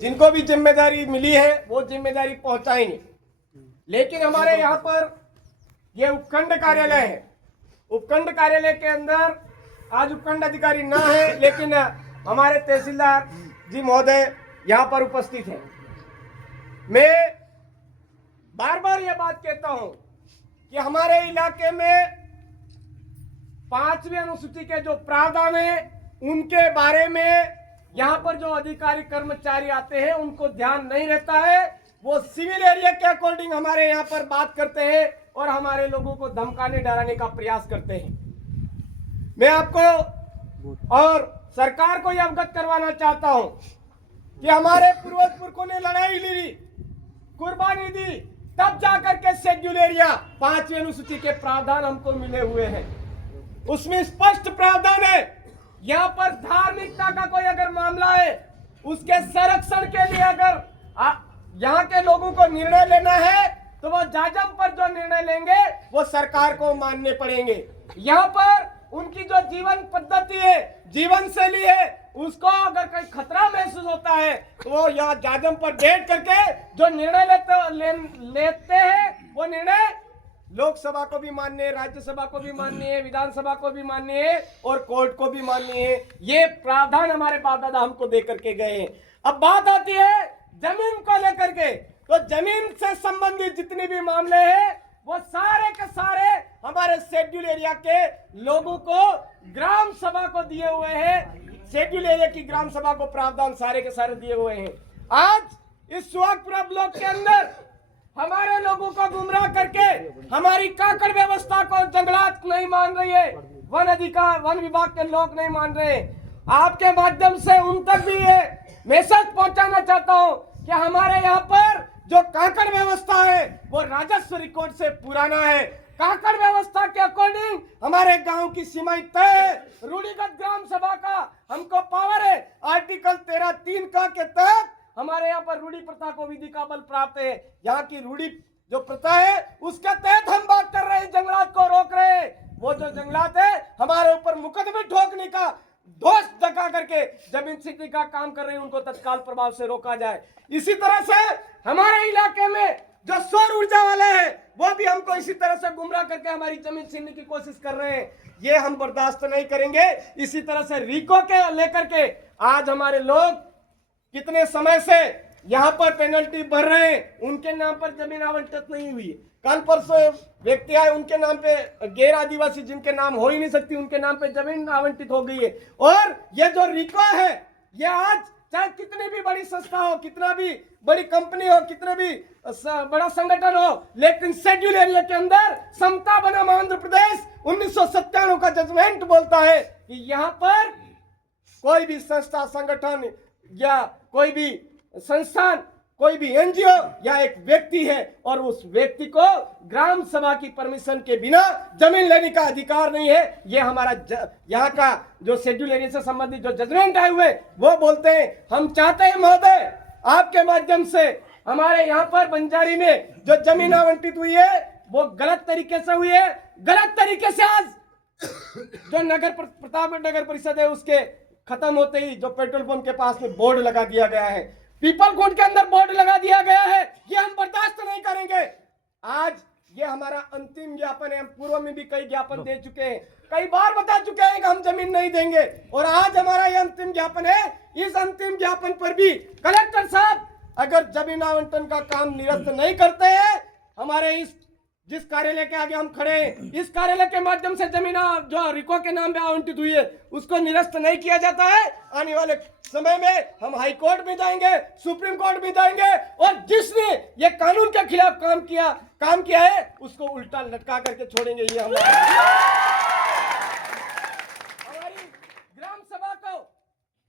जिनको भी जिम्मेदारी मिली है वो जिम्मेदारी पहुंचाएंगे। लेकिन हमारे यहाँ पर ये उपखंड कार्यालय है, उपखंड कार्यालय के अंदर आज उपखंड अधिकारी ना है, लेकिन हमारे तहसीलदार जी महोदय यहाँ पर उपस्थित हैं। मैं बार बार ये बात कहता हूं कि हमारे इलाके में 5वीं अनुसूची के जो प्रावधान है उनके बारे में यहाँ पर जो अधिकारी कर्मचारी आते हैं उनको ध्यान नहीं रहता है। वो सिविल एरिया के अकॉर्डिंग हमारे यहाँ पर बात करते हैं और हमारे लोगों को धमकाने डराने का प्रयास करते हैं। मैं आपको और सरकार को यह अवगत करवाना चाहता हूं कि हमारे पूर्वज पुरखों ने लड़ाई ली, कुर्बानी दी, तब जाकर के शेड्यूल एरिया 5वीं अनुसूची के प्रावधान हमको मिले हुए हैं। उसमें स्पष्ट प्रावधान है, यहाँ पर धार्मिकता का कोई अगर मामला है उसके संरक्षण के लिए अगर यहाँ के लोगों को निर्णय लेना है तो वो जाजम पर जो निर्णय लेंगे वो सरकार को मानने पड़ेंगे। यहाँ पर उनकी जो जीवन पद्धति है, जीवन शैली है, उसको अगर कोई खतरा महसूस होता है तो वो यहाँ जाजम पर बैठ करके जो निर्णय लेते हैं वो निर्णय लोकसभा को भी मानने है, राज्यसभा को भी माननी है, विधानसभा को भी माननी है और कोर्ट को भी माननी है। ये प्रावधान हमारे बाप दादा हमको दे करके गए हैं। अब बात आती है जमीन को लेकर के, तो जमीन से संबंधित जितने भी मामले हैं वो सारे के सारे हमारे शेड्यूल एरिया के लोगों को ग्राम सभा को दिए हुए हैं। शेड्यूल एरिया की ग्राम सभा को प्रावधान सारे के सारे दिए हुए हैं। आज इस सुहागपुरा ब्लॉक के अंदर हमारे लोगों को गुमराह करके हमारी काकड़ व्यवस्था को जंगलात नहीं मान रही है, वन विभाग के लोग नहीं मान रहे। आपके माध्यम से उन तक भी ये मैसेज पहुंचाना चाहता हूं कि हमारे यहाँ पर जो काकड़ व्यवस्था है वो राजस्व रिकॉर्ड से पुराना है। काकड़ व्यवस्था के अकॉर्डिंग हमारे गांव की सीमाएं तय है। रूढ़िगत ग्राम सभा का हमको पावर है। आर्टिकल 13(3) का के तहत हमारे यहाँ पर रूढ़ी प्रथा को विधि का बल प्राप्त है। यहाँ की रूढ़ी जो प्रथा है उसके तहत हम बात कर रहे हैं, जंगलात को रोक रहे हैं। वो जो जंगलात है हमारे ऊपर मुकदमे ठोकने का दोष जगा करके जमीन सीखने का काम कर रहे हैं, उनको तत्काल प्रभाव से रोका जाए। इसी तरह से हमारे इलाके में जो सौर ऊर्जा वाले हैं वो भी हमको इसी तरह से गुमराह करके हमारी जमीन छीनने की कोशिश कर रहे हैं। ये हम बर्दाश्त नहीं करेंगे। इसी तरह से रिको के लेकर के आज हमारे लोग कितने समय से यहाँ पर पेनल्टी भर रहे हैं, उनके नाम पर जमीन आवंटित नहीं हुई है। कल परसों व्यक्ति आए, उनके नाम पे गैर आदिवासी जिनके नाम हो ही नहीं सकती उनके नाम पे जमीन आवंटित हो गई है। और ये जो रिको है ये आज चाहे कितनी भी बड़ी संस्था हो, कितना भी बड़ी कंपनी हो, कितना भी बड़ा संगठन हो, लेकिन शेड्यूल एरिया के अंदर समता बनाम आंध्र प्रदेश 1997 का जजमेंट बोलता है कि यहाँ पर कोई भी संस्था, संगठन या कोई भी संस्थान, कोई भी एनजीओ या एक व्यक्ति है और उस व्यक्ति को ग्राम सभा की परमिशन के बिना जमीन लेने का अधिकार नहीं है। ये हमारा यहाँ का जो शेड्यूल एरिया से संबंधित जो जजमेंट आए हुए वो बोलते हैं। हम चाहते हैं महोदय आपके माध्यम से हमारे यहाँ पर बंजारी में जो जमीन आवंटित हुई है वो गलत तरीके से हुई है। गलत तरीके से आज जो प्रतापगढ़ नगर परिषद है उसके खत्म होते ही जो पेट्रोल पंप के पास में बोर्ड लगा दिया गया है, पीपल कोट के अंदर बोर्ड लगा दिया गया है, ये हम बर्दाश्त नहीं करेंगे। आज ये हमारा अंतिम ज्ञापन है। हम पूर्व में भी कई ज्ञापन दे चुके हैं, कई बार बता चुके हैं कि हम जमीन नहीं देंगे और आज हमारा ये अंतिम ज्ञापन है। इस अंतिम ज्ञापन पर भी कलेक्टर साहब अगर जमीन आवंटन का काम निरस्त नहीं करते हैं, हमारे इस जिस कार्यालय के आगे हम खड़े हैं, इस कार्यालय के माध्यम से जमीन जो रिको के नाम पे आवंटित हुई है उसको निरस्त नहीं किया जाता है, आने वाले समय में हम हाई कोर्ट में जाएंगे, सुप्रीम कोर्ट में जाएंगे और जिसने ये कानून के खिलाफ काम किया है उसको उल्टा लटका करके छोड़ेंगे। ये हमारी ग्राम सभा को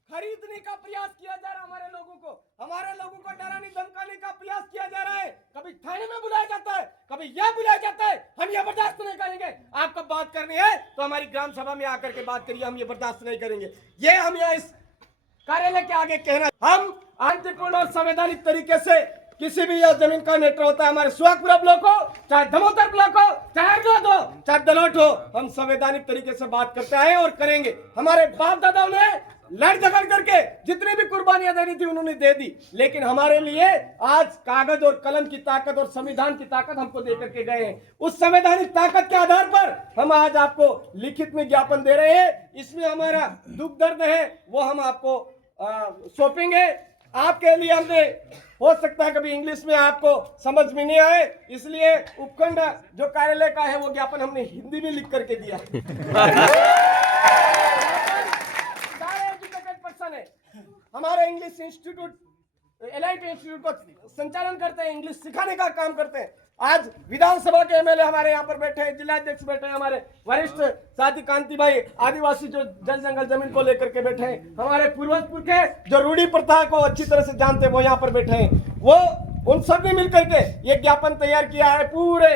खरीदने का प्रयास किया जा रहा है। हमारे लोगों को डराने धमकाने का प्रयास किया जा रहा है। कभी थाने में बुलाया जाता है, कभी यह बुलाया जाता है। हम ये बर्दाश्त नहीं करेंगे। आपको बात करनी है तो हमारी ग्राम सभा में आकर के बात करिए, हम ये बर्दाश्त नहीं करेंगे। ये हम यहाँ इस कार्यालय के आगे कहना, हम शांतिपूर्ण और संवैधानिक तरीके से किसी भी यह जमीन का मैटर होता है, हमारे सुहागपुरा ब्लॉक हो, चाहे दमोदर ब्लॉक हो, चाहे अर्नोद हो, चाहे दलोट हो, हम संवैधानिक तरीके से बात करते आए और करेंगे। हमारे बाप दादाओं ने लड़ झगड़ करके जितनी भी कुर्बानियां देनी थी उन्होंने दे दी, लेकिन हमारे लिए आज कागज और कलम की ताकत और संविधान की ताकत हमको दे करके गए हैं। उस संवैधानिक ताकत के आधार पर हम आज आपको लिखित में ज्ञापन दे रहे हैं। इसमें हमारा दुख दर्द है वो हम आपको सौंपेंगे। आपके लिए हमने, हो सकता है कभी इंग्लिश में आपको समझ में नहीं आए, इसलिए उपखंड जो कार्यालय का है वो ज्ञापन हमने हिंदी में लिख करके दिया सारे एजुकेटेड पर्सन है, हमारे इंग्लिश इंस्टीट्यूट एलाइट इंस्टीट्यूट को संचालन करते हैं, इंग्लिश सिखाने का काम करते हैं। आज विधानसभा के एमएलए हमारे यहाँ पर बैठे हैं, जिलाध्यक्ष बैठे हैं, हमारे वरिष्ठ साथी कांति भाई आदिवासी जो जल जंगल जमीन को लेकर के बैठे हैं, हमारे पूर्वज पुरखे जो रूढ़ी प्रथा को अच्छी तरह से जानते हैं वो यहाँ पर बैठे हैं। वो उन सब ने मिलकर के ये ज्ञापन तैयार किया है। पूरे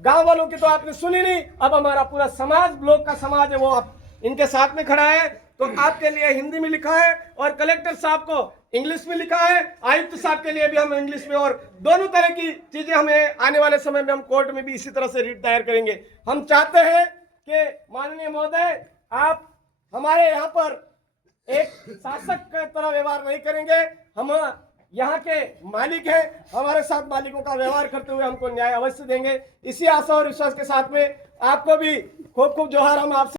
गांव वालों की तो आपने सुनी नहीं, अब हमारा पूरा समाज, ब्लॉक का समाज है वो आप इनके साथ में खड़ा है। तो आपके लिए हिंदी में लिखा है और कलेक्टर साहब को इंग्लिश में लिखा है, आयुक्त साहब के लिए भी हम इंग्लिश में, और दोनों तरह की चीजें हमें आने वाले समय में हम कोर्ट में भी इसी तरह से रीट दायर करेंगे। हम चाहते हैं कि माननीय महोदय आप हमारे यहाँ पर एक शासक की तरह व्यवहार नहीं करेंगे। हम यहाँ के मालिक हैं, हमारे साथ मालिकों का व्यवहार करते हुए हमको न्याय अवश्य देंगे। इसी आशा और विश्वास के साथ में आपको भी खूब खूब जोहार हम आपसे